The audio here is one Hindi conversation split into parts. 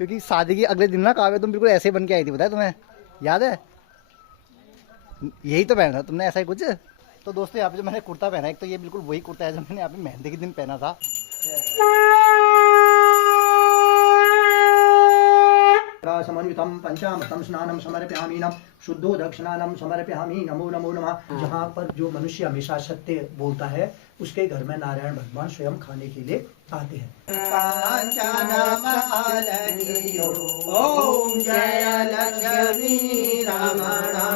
क्योंकि शादी की अगले दिन ना काव्य तुम बिल्कुल ऐसे ही बन के आई थी, बताया तुम्हें, याद है? यही तो पहना था तुमने, ऐसा ही कुछ। तो दोस्तों यहाँ पे जो मैंने कुर्ता पहना है, एक तो ये बिल्कुल वही कुर्ता है जो मैंने यहाँ पे मेहंदी के दिन पहना था। समन्वितं पंचामृतं स्नानं समर्पयामि शुद्धो दक्षिणानं समर्पयामि नमो नमो नमः। जहाँ पर जो मनुष्य हमेशा सत्य बोलता है उसके घर में नारायण भगवान स्वयं खाने के लिए आते हैं। ओम जय लक्ष्मी रमणा।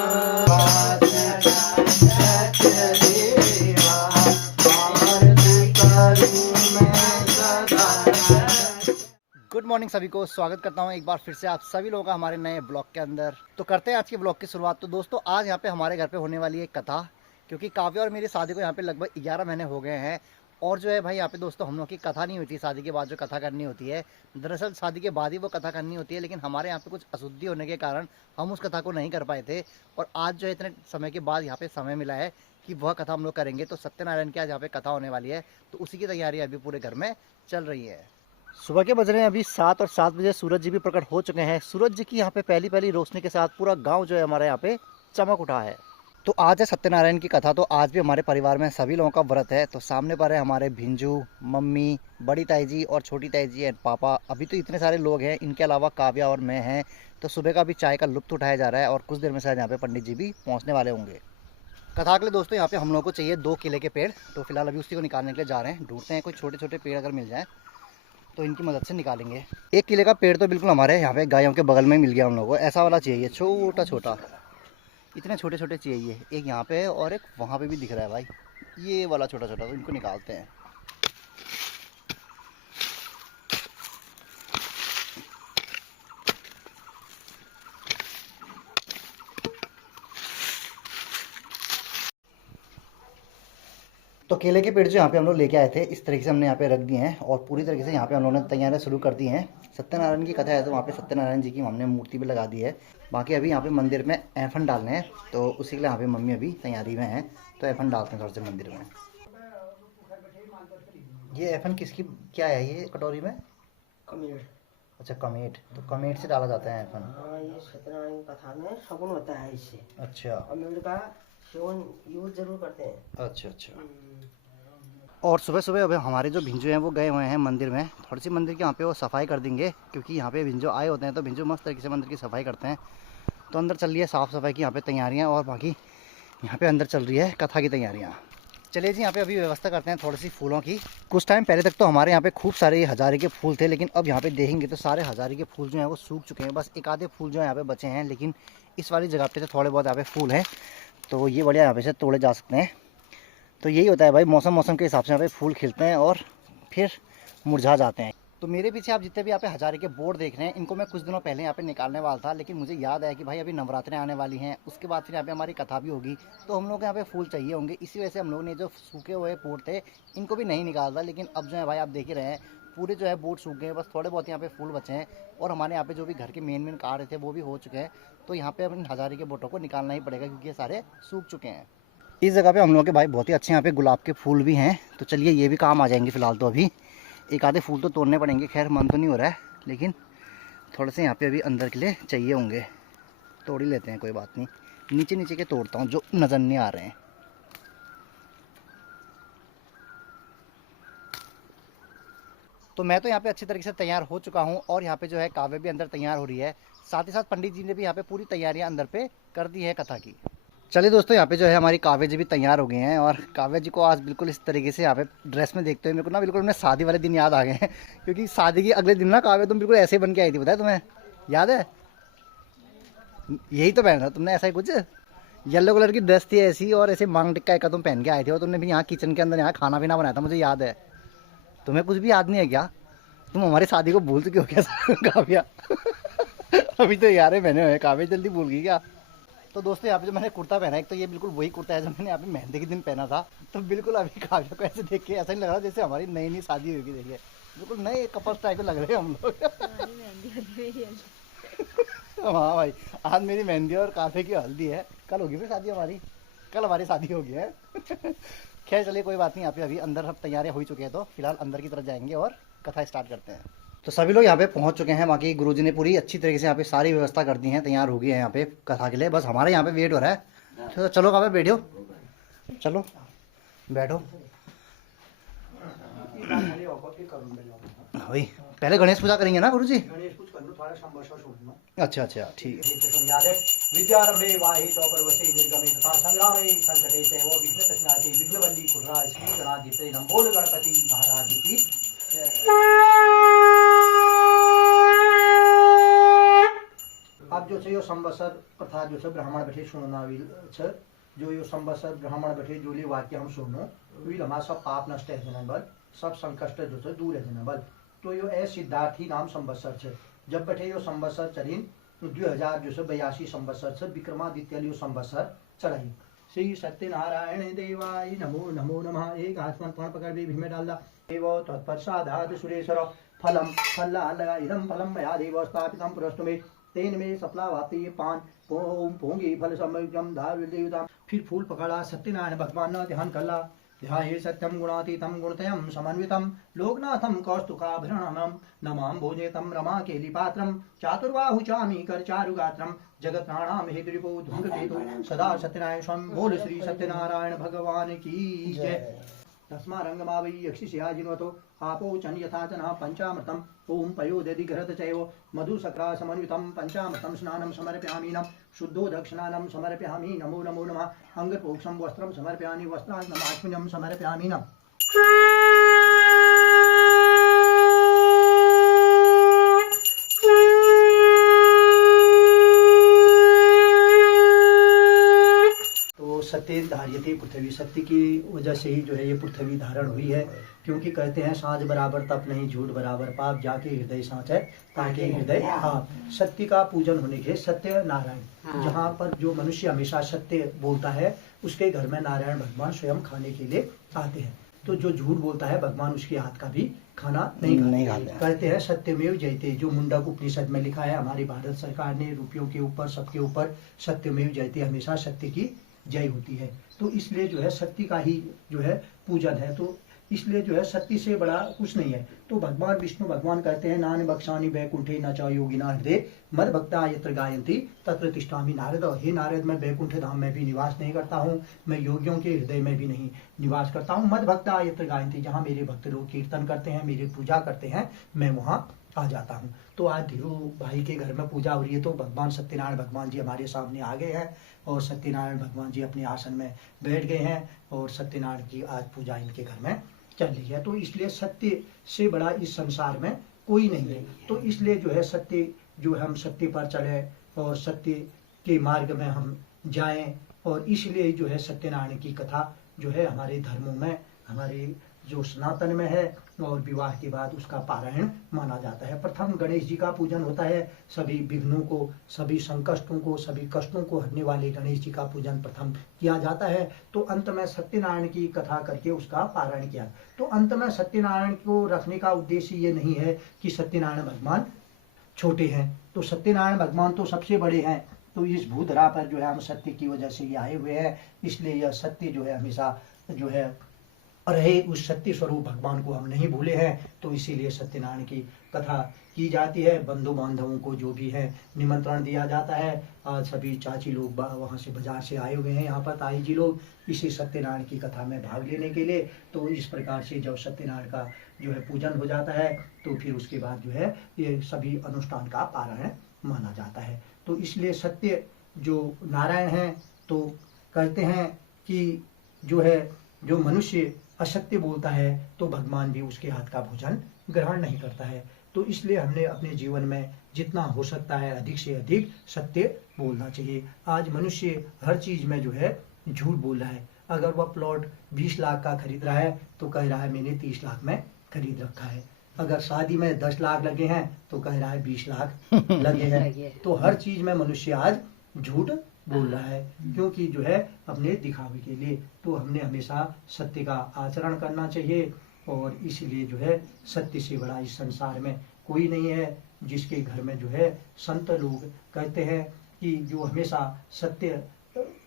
गुड मॉर्निंग सभी को, स्वागत करता हूँ एक बार फिर से आप सभी लोगों का हमारे नए ब्लॉग के अंदर। तो करते हैं आज के ब्लॉग की शुरुआत। तो दोस्तों आज यहाँ पे हमारे घर पे होने वाली है कथा, क्योंकि काव्य और मेरी शादी को यहाँ पे लगभग 11 महीने हो गए हैं। और जो है भाई यहाँ पे दोस्तों हम लोग की कथा नहीं होती शादी के बाद, जो कथा करनी होती है दरअसल शादी के बाद ही वो कथा करनी होती है, लेकिन हमारे यहाँ पे कुछ अशुद्धि होने के कारण हम उस कथा को नहीं कर पाए थे। और आज जो है इतने समय के बाद यहाँ पे समय मिला है कि वह कथा हम लोग करेंगे। तो सत्यनारायण की आज यहाँ पे कथा होने वाली है, तो उसी की तैयारी अभी पूरे घर में चल रही है। सुबह के बज रहे हैं अभी 7 और 7 बजे सूरज जी भी प्रकट हो चुके हैं। सूरज जी की यहाँ पे पहली पहली रोशनी के साथ पूरा गांव जो है हमारे यहाँ पे चमक उठा है। तो आज है सत्यनारायण की कथा। तो आज भी हमारे परिवार में सभी लोगों का व्रत है। तो सामने पर है हमारे भिंजू, मम्मी, बड़ी ताई जी और छोटी ताई जी एंड पापा। अभी तो इतने सारे लोग हैं, इनके अलावा काव्या और मैं हैं। तो सुबह का भी चाय का लुत्फ उठाया जा रहा है और कुछ देर में शायद यहाँ पे पंडित जी भी पहुँचने वाले होंगे। कथा के लिए दोस्तों यहाँ पे हम लोगों को चाहिए 2 केले के पेड़। तो फिलहाल अभी उसी को निकालने के लिए जा रहे हैं, ढूंढते हैं कोई छोटे छोटे पेड़ अगर मिल जाए तो इनकी मदद से निकालेंगे। 1 किले का पेड़ तो बिल्कुल हमारे यहाँ पे गायों के बगल में मिल गया हम लोगों को। ऐसा वाला चाहिए, छोटा छोटा, इतने छोटे छोटे चाहिए। एक यहाँ पे है और एक वहाँ पे भी दिख रहा है भाई, ये वाला छोटा छोटा। तो इनको निकालते हैं। तो केले के पेड़ जो यहाँ पे हम लोग लेके आए थे, इस तरीके से हमने यहाँ पे रख दिए हैं और पूरी तरीके से यहाँ पे हम लोगों ने तैयारियां शुरू कर दी हैं। सत्यनारायण की कथा है तो वहाँ पे सत्यनारायण जी की हमने मूर्ति भी लगा दी है। बाकी अभी यहाँ पे मंदिर में ऐफन डालने हैं, तो उसी के लिए यहाँ पे मम्मी अभी तैयारी में है। तो ऐफन डालते हैं थोड़े से मंदिर में। ये ऐफन किसकी क्या है ये कटोरी में? कमेट। अच्छा कमेट, तो कमेट से डाला जाता है ऐफन। हाँ, ये सत्यनारायण कथा में शगुन होता है इससे। अच्छा, कमेट का सेवन यूज जरूर करते हैं। अच्छा अच्छा। और सुबह सुबह अभी हमारे जो भिंजू हैं वो गए हुए हैं मंदिर में। थोड़ी सी मंदिर के यहाँ पे वो सफाई कर देंगे, क्योंकि यहाँ पे भिंजू आए होते हैं तो भिंजू मस्त तरीके से मंदिर की सफाई करते हैं। तो अंदर चल रही है साफ़ सफाई की यहाँ पे तैयारियाँ, और बाकी यहाँ पे अंदर चल रही है कथा की तैयारियाँ। चलिए जी, यहाँ पे अभी व्यवस्था करते हैं थोड़ी सी फूलों की। कुछ टाइम पहले तक तो हमारे यहाँ पे खूब सारे हजारे के फूल थे, लेकिन अब यहाँ पे देखेंगे तो सारे हजारे के फूल जो हैं वो सूख चुके हैं। बस एक आधे फूल जो है यहाँ पे बचे हैं, लेकिन इस वाली जगह पे तो थोड़े बहुत यहाँ पे फूल हैं। तो ये बढ़िया यहाँ पे से तोड़े जा सकते हैं। तो यही होता है भाई, मौसम के हिसाब से यहाँ पे फूल खिलते हैं और फिर मुरझा जाते हैं। तो मेरे पीछे आप जितने भी यहाँ पे हजारे के बोर्ड देख रहे हैं, इनको मैं कुछ दिनों पहले यहाँ पे निकालने वाला था, लेकिन मुझे याद आया कि भाई अभी नवरात्रें आने वाली हैं, उसके बाद फिर यहाँ पे हमारी कथा भी होगी, तो हम लोग यहाँ पे फूल चाहिए होंगे। इसी वजह से हम लोगों ने जो सूखे हुए बोर्ड थे इनको भी नहीं निकाला। लेकिन अब जो है भाई आप देख ही रहे हैं, पूरे जो है बोर्ड सूख गए, बस थोड़े बहुत यहाँ पे फूल बचे हैं। और हमारे यहाँ पे जो भी घर के मेन कार्य थे वो भी हो चुके हैं। तो यहाँ पे अपने हजारे के बोर्डों को निकालना ही पड़ेगा, क्योंकि ये सारे सूख चुके हैं। इस जगह पे हम लोगों के भाई बहुत ही अच्छे यहाँ पे गुलाब के फूल भी हैं। तो चलिए ये भी काम आ जाएंगे। फिलहाल तो अभी एक आधे फूल तो तोड़ने पड़ेंगे। खैर मन तो नहीं हो रहा है, लेकिन थोड़े से यहाँ पे अभी अंदर के लिए चाहिए होंगे। तोड़ ही लेते हैं, कोई बात नहीं। नीचे नीचे के तोड़ता हूँ जो नज़र नहीं आ रहे हैं। तो मैं तो यहाँ पे अच्छी तरीके से तैयार हो चुका हूँ, और यहाँ पे जो है काव्य भी अंदर तैयार हो रही है। साथ ही साथ पंडित जी ने भी यहाँ पे पूरी तैयारियाँ अंदर पे कर दी है कथा की। चलिए दोस्तों, यहाँ पे जो है हमारी काव्य जी भी तैयार हो गए हैं, और काव्य जी को आज बिल्कुल इस तरीके से यहाँ पे ड्रेस में देखते हुए मेरे को ना बिल्कुल अपने शादी वाले दिन याद आ गए हैं। क्योंकि शादी के अगले दिन ना काव्य तुम बिल्कुल ऐसे बन के आई थी, बताया तुम्हें, याद है? यही तो पहना था तुमने, ऐसा ही कुछ येलो कलर की ड्रेस थी ऐसी, और ऐसे मांग टिक्का का तुम पहन के आए थे। और तुमने भी यहाँ किचन के अंदर यहाँ खाना पीना बनाया था, मुझे याद है। तुम्हें कुछ भी याद नहीं है क्या? तुम हमारी शादी को भूल चुके हो क्या काव्या? अभी तो यार मैंने हुए, काव्य जल्दी भूल गई क्या? तो दोस्तों यहाँ पे जो मैंने कुर्ता पहना है, एक तो ये बिल्कुल वही कुर्ता है जो मैंने यहाँ पे मेहंदी के दिन पहना था। तो बिल्कुल अभी काव्या को ऐसे देख के ऐसा नहीं लग रहा जैसे हमारी नई नई शादी हुई। देखिए बिल्कुल नए कपल्स टाइप के लग रहे हैं हम लोग। हाँ भाई, आज मेरी मेहंदी और काव्य की हल्दी है, कल होगी फिर शादी हमारी। कल हमारी शादी होगी है। खैर चलिए कोई बात नहीं। यहाँ पे अभी अंदर सब तैयारियाँ हो चुके हैं, तो फिलहाल अंदर की तरफ जाएंगे और कथा स्टार्ट करते हैं। तो सभी लोग यहाँ पे पहुँच चुके हैं। बाकी गुरुजी ने पूरी अच्छी तरीके से यहाँ पे सारी व्यवस्था कर दी है, तैयार हो गई है यहाँ पे कथा के लिए। बस हमारे यहाँ पे वेट हो रहा है। तो चलो कहाँ पे बैठो, चलो बैठो। वही पहले गणेश पूजा करेंगे ना गुरुजी? गणेश कुछ कर लो, थोड़ा संवर्षण छोड़ना। अच्छा अच्छा ठीक है। याद है विद्यारंभे वाहि तो पर्वसे निर्गमे तथा संग्रामे संकटे से वो विघ्न तस्नाति विघ्नवल्ली कुर्रा श्री गणाधिपते नम बोल गणपति महाराज की। अब जो છે यो संवत्सर प्रथा जो છે ब्राह्मण बैठे सुननावी છે। जो यो संवत्सर ब्राह्मण बैठे जो ले वाक्य हम सुनो वी हमारा सब पाप नष्ट है जनबल, सब संकष्ट जो છે दूर है जनबल। तो यो ए सिद्धार्थी नाम संवत्सर છે। जब बैठे यो संवत्सर चलीन 2082 संवत्सर से विक्रमादित्य यो संवत्सर चढ़ाई। श्री सत्यनारायण देवाय नमो नमो नमः। एक हाथ में पण पकड़ भी में डाल दा। देव तत्पश्चात् सुरेश्वर फलम फल्ला इदम फलम मया देव स्थापितम पुरस्तु में तेन में सफला वाती पान पोंगी फल समयम धार देवता। फिर फूल पकड़ा सत्यनारायण भगवान ने ध्यान करला। ध्याये सत्यम गुणातीतम गुणतयम समन्वितम लोकनाथम कौस्तुकाभरणम नमाम भोजेतम रमा केलिपात्रम चातुर्बाहु चामी कर चारुगात्रम जगत प्राणाम हेतुरिपो धूमकेतु सदा सत्यनारायण स्वयं बोल श्री सत्यनारायण भगवान की जय। तस्मा रंगमावै यक्षिषया जिन्वतो आपो चन यथा जना पंचामृतम ओम पयोदधि घृत चैव मधुसक्रा समन्वितम पंचामृतम स्नानं समर्पयामि नम शुद्धोदक स्नानं समर्पयामि नमो नमो नमः। अंगपोक्षम वस्त्रम समर्पयामि वस्त्रान्नमाश्विनं समर्पयामि नम। सत्य धार्यते पृथ्वी, सत्य की वजह से ही जो है ये पृथ्वी धारण हुई है। क्योंकि कहते हैं सांझ बराबर तप नहीं, झूठ बराबर पाप, जाके हृदय सांच है ताके हृदय आप। सत्य का पूजन होने के सत्य नारायण, जहाँ पर जो मनुष्य हमेशा सत्य बोलता है उसके घर में नारायण भगवान स्वयं खाने के लिए आते हैं। तो जो झूठ बोलता है भगवान उसके हाथ का भी खाना नहीं खाते। कहते हैं सत्यमेव जयते, जो मुंडक उपनिषद में लिखा है हमारी भारत सरकार ने रुपयों के ऊपर सबके ऊपर सत्यमेव जयते, हमेशा सत्य की जय होती है। तो इसलिए जो है सत्य का ही जो है पूजन है। तो इसलिए जो है सत्य से बड़ा कुछ नहीं है। तो भगवान विष्णु भगवान कहते हैं नान बक्षानी बैकुंठे न च योगिना हृदय मद भक्ता यत्र गायंती तत्र तिष्ठामि नारद। हे नारद, मैं बैकुंठ धाम में भी निवास नहीं करता हूँ, मैं योगियों के हृदय में भी नहीं निवास करता हूँ। मद भक्ता यत्र गायंती, जहाँ मेरे भक्त लोग कीर्तन करते हैं, मेरी पूजा करते हैं, मैं वहाँ आ जाता हूँ। तो आज धीरू भाई के घर में पूजा हो रही है। तो भगवान सत्यनारायण भगवान जी हमारे सामने आ गए हैं और सत्यनारायण भगवान जी अपने आसन में बैठ गए हैं और सत्यनारायण की आज पूजा इनके घर में चल रही है। तो इसलिए सत्य से बड़ा इस संसार में कोई नहीं है। तो इसलिए जो है सत्य, जो हम सत्य पर चले और सत्य के मार्ग में हम जाएं, और इसलिए जो है सत्यनारायण की कथा जो है हमारे धर्मों में, हमारे जो सनातन में है, और विवाह के बाद उसका पारायण माना जाता है। प्रथम गणेश जी का पूजन होता है। सभी विघ्नों को, सभी संकष्टों को, सभी कष्टों को हरने वाले गणेश जी का पूजन प्रथम किया जाता है। तो अंत में सत्यनारायण की कथा करके उसका पारायण किया। तो अंत में सत्यनारायण को रखने का उद्देश्य ये नहीं है कि सत्यनारायण भगवान छोटे हैं, तो सत्यनारायण भगवान तो सबसे बड़े हैं। तो इस भूधरा पर जो है हम सत्य की वजह से ये आए हुए हैं। इसलिए यह सत्य जो है हमेशा जो है रहे, उस सत्य स्वरूप भगवान को हम नहीं भूले हैं। तो इसीलिए सत्यनारायण की कथा की जाती है। बंधु बांधवों को जो भी है निमंत्रण दिया जाता है। आज सभी चाची लोग वहाँ से बाजार से आए हुए हैं यहाँ पर, ताई जी लोग, इसी सत्यनारायण की कथा में भाग लेने के लिए। तो इस प्रकार से जब सत्यनारायण का जो है पूजन हो जाता है तो फिर उसके बाद जो है ये सभी अनुष्ठान का पारायण माना जाता है। तो इसलिए सत्य जो नारायण हैं, तो कहते हैं कि जो है जो मनुष्य असत्य बोलता है तो भगवान भी उसके हाथ का भोजन ग्रहण नहीं करता है। तो इसलिए हमने अपने जीवन में जितना हो सकता है अधिक से अधिक सत्य बोलना चाहिए। आज मनुष्य हर चीज में जो है झूठ बोल रहा है। अगर वह प्लॉट 20 लाख का खरीद रहा है तो कह रहा है मैंने 30 लाख में खरीद रखा है। अगर शादी में 10 लाख लगे हैं तो कह रहा है 20 लाख लगे हैं। तो हर चीज में मनुष्य आज झूठ बोल रहा है, क्योंकि जो है अपने दिखावे के लिए। तो हमने हमेशा सत्य का आचरण करना चाहिए, और इसलिए जो है सत्य से बड़ा इस संसार में कोई नहीं है। जिसके घर में जो है संत लोग कहते हैं कि जो हमेशा सत्य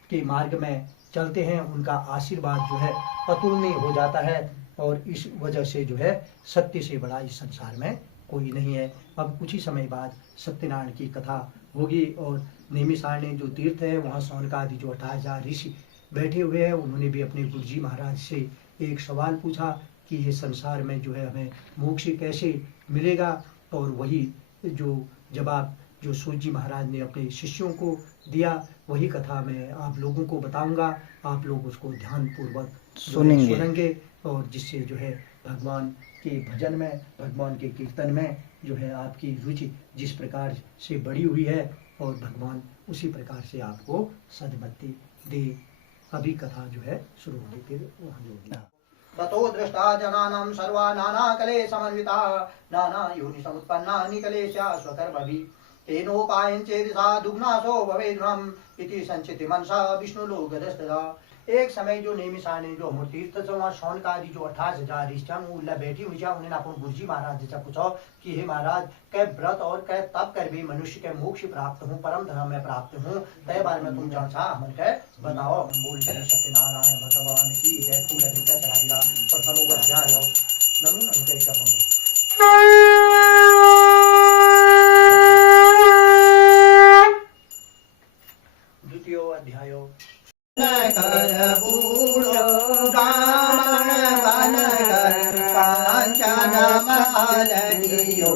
के मार्ग में चलते हैं उनका आशीर्वाद जो है अतुलनीय हो जाता है। और इस वजह से जो है सत्य से बड़ा इस संसार में कोई नहीं है। अब कुछ ही समय बाद सत्यनारायण की कथा होगी और नैमिषारण्य जो तीर्थ है वहाँ सौनकादि जो 28,000 ऋषि बैठे हुए हैं, उन्होंने भी अपने गुरुजी महाराज से एक सवाल पूछा कि ये संसार में जो है हमें मोक्ष कैसे मिलेगा, और वही जो जवाब जो सूत जी महाराज ने अपने शिष्यों को दिया, वही कथा मैं आप लोगों को बताऊंगा। आप लोग उसको ध्यान पूर्वक सुनेंगे और जिससे जो है भगवान के भजन में, भगवान के कीर्तन में जो है आपकी रुचि जिस प्रकार से बढ़ी हुई है और भगवान उसी प्रकार से आपको सद्गति दे। अभी कथा जो है शुरू होगी, फिर वहाँ होगी। ततो दृष्टा जनानां सर्वा नाना कले समन्विता नाना योनि समुत्पन्ना निकलेशा स्वकर्मभिः तेनोपायं चेदसा दुग्नासो भवेद्ध्वम् इति संचिति मनसा विष्णुलोकदस्तदा। एक समय जो नैमिषारण्य जो तीर्थ वहाँ शौनकादि जो 28,000 ऋषि उल्ला बैठी हुई जा, उन्हें अपन गुरुजी महाराज से पूछो कि हे महाराज कै व्रत और कै तप कर भी मनुष्य के मोक्ष प्राप्त हूँ, परम धर्म में प्राप्त हूँ, तय बार में तुम जान सा हमन के बताओ। हम बोलते सत्यनारायण भगवान की जय। फूल अधिकता चढ़ा दिया प्रथम अध्याय नमो नमः द्वितीय अध्याय कर बूढ़ो गामन वन कर कांचन माल दियो।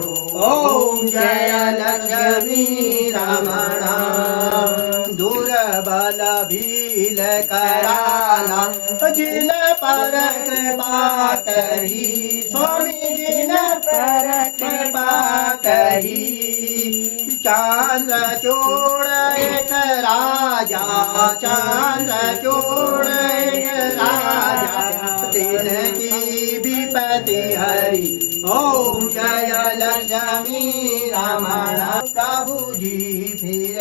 ओम जय लक्ष्मी रमणा दुर्बल भील कराला जिन पर कृपा करी स्वामी जिन पर कृपा करी। चांद्र चूड़ एक राजा चांद्र चूड़ एक राजा तिनकी विपत्ति हरि। ओम जय लक्ष्मी रमणा प्रभु जी फिर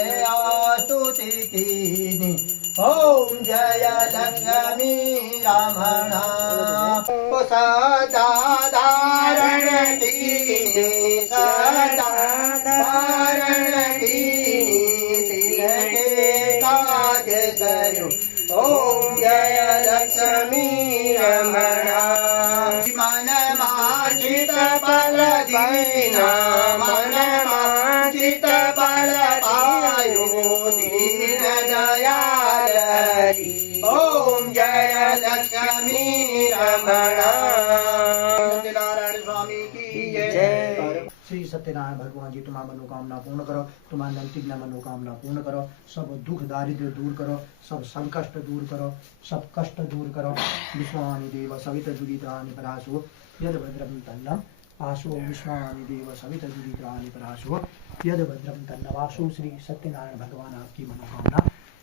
स्तुति कीनी। ओम जय लक्ष्मी रमणा सदा धारण कीनी सदा धारण कीनी तिनके काज करो। ओम जय लक्ष्मी रमणा मन मांझित फल दीना मन मांझित फल पायो दीन दयाल हरि। ओम जय लक्ष्मी रमणा। सत्यनारायण स्वामी की जय। श्री सत्यनारायण भगवान जी तुम्हारी मनोकामना पूर्ण करो, तुम्हारी नैतिक मनोकामना पूर्ण करो, सब दुख दारिद्र्य दूर करो, सब संकष्ट दूर करो, सब कष्ट दूर करो। विश्वानि देव सविता दुरितानि परासो यद भद्रम तन्नम आशो। विश्वानि देव सविता दुरितानि परासो यद भद्रम तन्नम आशो। श्री सत्यनारायण भगवान आपकी मनोकामना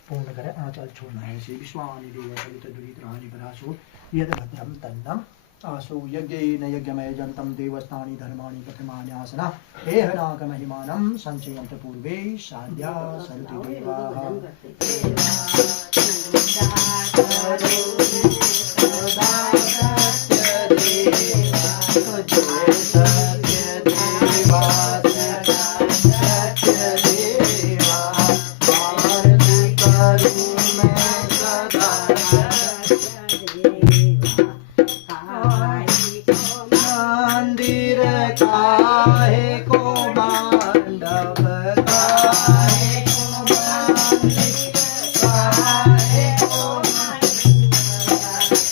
पूर्ण करें। आंचल छोड़ना है। श्री विश्वानि देव सविता दुरितानि परासो यद भद्रम तन्नम आसो। यज्ञेन यज्ञमय जंतम देवस्थानी धर्माणि प्रथमान्यासना एहनाक महिमानं संचयन्त पूर्वे साध्या सन्ति देवाः। मंदिर काहे को मंडप काहे को मंदिर काहे को मंडप